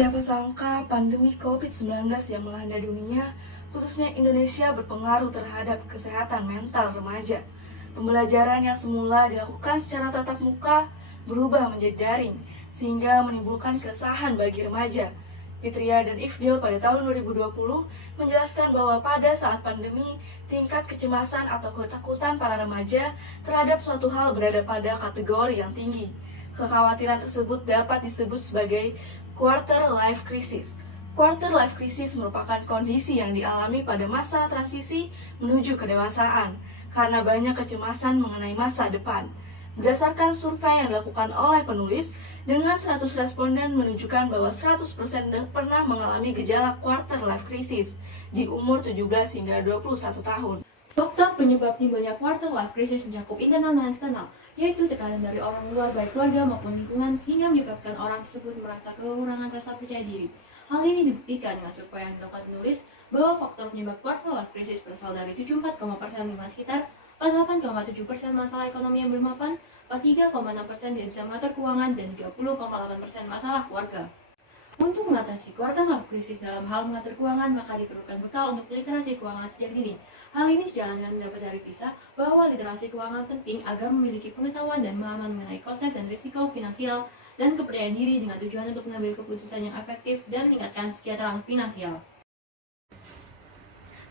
Siapa sangka pandemi COVID-19 yang melanda dunia, khususnya Indonesia, berpengaruh terhadap kesehatan mental remaja. Pembelajaran yang semula dilakukan secara tatap muka berubah menjadi daring, sehingga menimbulkan keresahan bagi remaja. Fitria dan Ifdil pada tahun 2020 menjelaskan bahwa pada saat pandemi, tingkat kecemasan atau ketakutan para remaja terhadap suatu hal berada pada kategori yang tinggi. Kekhawatiran tersebut dapat disebut sebagai quarter life crisis. Quarter life crisis merupakan kondisi yang dialami pada masa transisi menuju kedewasaan karena banyak kecemasan mengenai masa depan. Berdasarkan survei yang dilakukan oleh penulis, dengan 100 responden menunjukkan bahwa 100% pernah mengalami gejala quarter life crisis di umur 17 hingga 21 tahun. Faktor penyebab timbulnya quarter life crisis mencakup internal dan eksternal, yaitu tekanan dari orang luar baik keluarga maupun lingkungan sehingga menyebabkan orang tersebut merasa kekurangan rasa percaya diri. Hal ini dibuktikan dengan survei yang dilakukan penulis bahwa faktor penyebab quarter life crisis berasal dari 74,% lingkungan sekitar, 48,7% masalah ekonomi yang belum mapan, 43,6% tidak bisa mengatur keuangan, dan 30,8% masalah keluarga. Untuk mengatasi quarter life crisis dalam hal mengatur keuangan, maka diperlukan bekal untuk literasi keuangan sejak dini. Hal ini sejalan dengan pendapat dari PISA bahwa literasi keuangan penting agar memiliki pengetahuan dan pemahaman mengenai konsep dan risiko finansial dan kepercayaan diri dengan tujuan untuk mengambil keputusan yang efektif dan meningkatkan kesejahteraan finansial.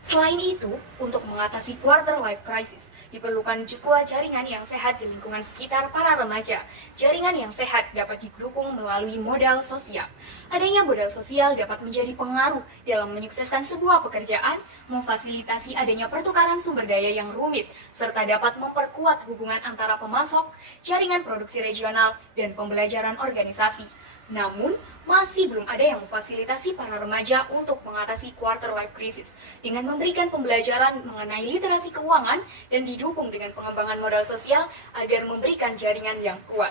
Selain itu, untuk mengatasi quarter life crisis, diperlukan juga jaringan yang sehat di lingkungan sekitar para remaja. Jaringan yang sehat dapat didukung melalui modal sosial. Adanya modal sosial dapat menjadi pengaruh dalam menyukseskan sebuah pekerjaan, memfasilitasi adanya pertukaran sumber daya yang rumit, serta dapat memperkuat hubungan antara pemasok, jaringan produksi regional, dan pembelajaran organisasi. Namun, masih belum ada yang memfasilitasi para remaja untuk mengatasi quarter life crisis dengan memberikan pembelajaran mengenai literasi keuangan dan didukung dengan pengembangan modal sosial agar memberikan jaringan yang kuat.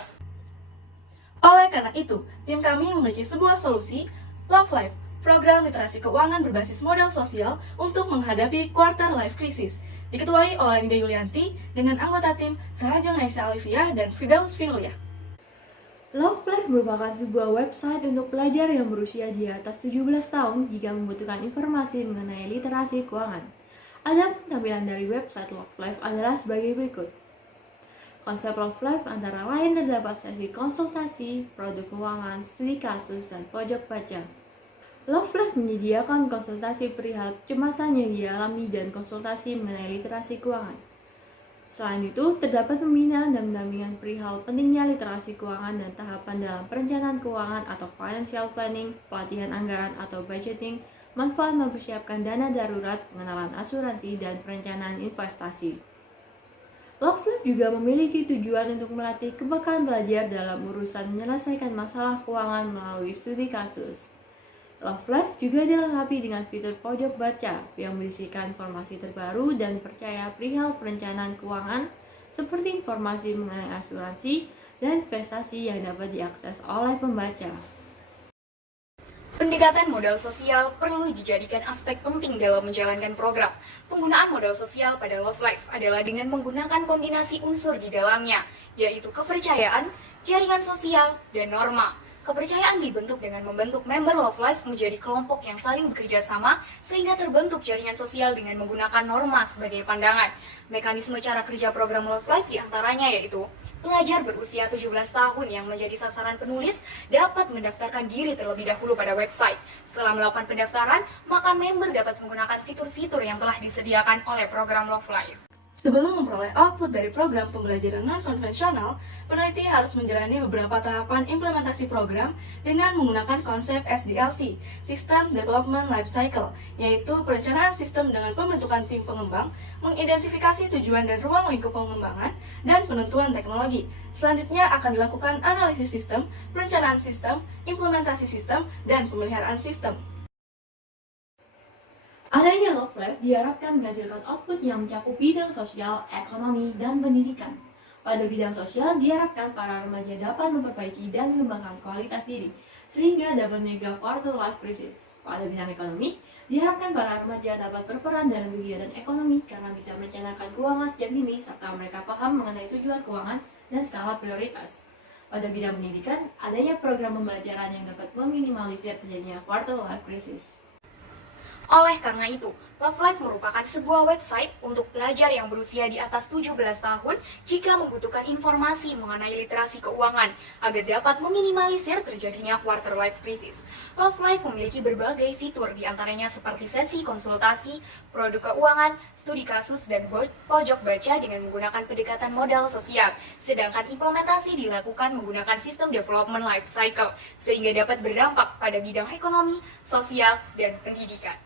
Oleh karena itu, tim kami memiliki sebuah solusi, Love Life, program literasi keuangan berbasis modal sosial untuk menghadapi quarter life crisis, diketuai oleh Linda Yulianti dengan anggota tim Rahajeng Naisa Alivia dan Firdaus Finulia. Love Life merupakan sebuah website untuk pelajar yang berusia di atas 17 tahun jika membutuhkan informasi mengenai literasi keuangan. Adapun tampilan dari website Love Life adalah sebagai berikut. Konsep Love Life antara lain terdapat sesi konsultasi, produk keuangan, studi kasus, dan pojok baca. Love Life menyediakan konsultasi perihal kecemasan yang dialami dan konsultasi mengenai literasi keuangan. Selain itu, terdapat pembinaan dan pendampingan perihal pentingnya literasi keuangan dan tahapan dalam perencanaan keuangan atau financial planning, pelatihan anggaran atau budgeting, manfaat mempersiapkan dana darurat, pengenalan asuransi, dan perencanaan investasi. Love Life juga memiliki tujuan untuk melatih kepekalan belajar dalam urusan menyelesaikan masalah keuangan melalui studi kasus. Love Life juga dilengkapi dengan fitur pojok baca yang berisikan informasi terbaru dan percaya perihal perencanaan keuangan seperti informasi mengenai asuransi dan investasi yang dapat diakses oleh pembaca. Pendekatan modal sosial perlu dijadikan aspek penting dalam menjalankan program. Penggunaan modal sosial pada Love Life adalah dengan menggunakan kombinasi unsur di dalamnya, yaitu kepercayaan, jaringan sosial, dan norma. Kepercayaan dibentuk dengan membentuk member Love Life menjadi kelompok yang saling bekerja sama sehingga terbentuk jaringan sosial dengan menggunakan norma sebagai pandangan. Mekanisme cara kerja program Love Life diantaranya yaitu pelajar berusia 17 tahun yang menjadi sasaran penulis dapat mendaftarkan diri terlebih dahulu pada website. Setelah melakukan pendaftaran, maka member dapat menggunakan fitur-fitur yang telah disediakan oleh program Love Life. Sebelum memperoleh output dari program pembelajaran non-konvensional, peneliti harus menjalani beberapa tahapan implementasi program dengan menggunakan konsep SDLC, System Development Life Cycle, yaitu perencanaan sistem dengan pembentukan tim pengembang, mengidentifikasi tujuan dan ruang lingkup pengembangan, dan penentuan teknologi. Selanjutnya akan dilakukan analisis sistem, perencanaan sistem, implementasi sistem, dan pemeliharaan sistem. Adanya Love Life diharapkan menghasilkan output yang mencakup bidang sosial, ekonomi, dan pendidikan. Pada bidang sosial, diharapkan para remaja dapat memperbaiki dan mengembangkan kualitas diri, sehingga dapat mencegah quarter life crisis. Pada bidang ekonomi, diharapkan para remaja dapat berperan dalam kegiatan ekonomi karena bisa merencanakan keuangan sejak dini, serta mereka paham mengenai tujuan keuangan dan skala prioritas. Pada bidang pendidikan, adanya program pembelajaran yang dapat meminimalisir terjadinya quarter life crisis. Oleh karena itu, Love Life merupakan sebuah website untuk pelajar yang berusia di atas 17 tahun jika membutuhkan informasi mengenai literasi keuangan agar dapat meminimalisir terjadinya quarter life crisis. Love Life memiliki berbagai fitur diantaranya seperti sesi konsultasi, produk keuangan, studi kasus, dan pojok baca dengan menggunakan pendekatan modal sosial. Sedangkan implementasi dilakukan menggunakan sistem development life cycle sehingga dapat berdampak pada bidang ekonomi, sosial, dan pendidikan.